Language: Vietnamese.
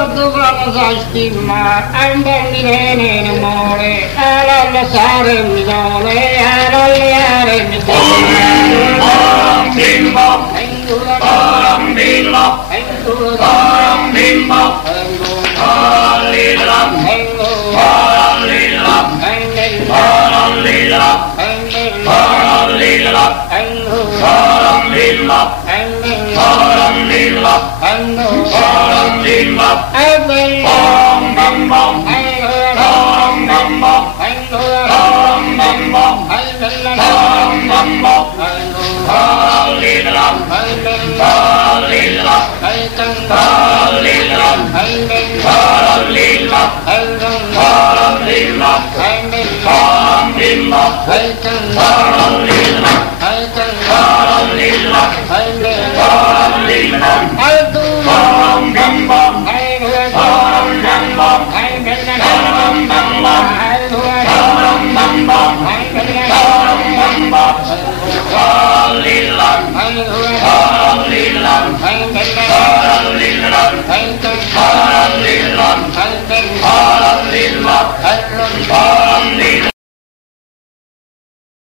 Portugal sa stima, ang bambine ne more, alla sare mi dole, alla mi dole. Bam bim bam, bam bim bam, bam bim bam, halilam, halilam, halilam, halilam, halilam. Hallelujah.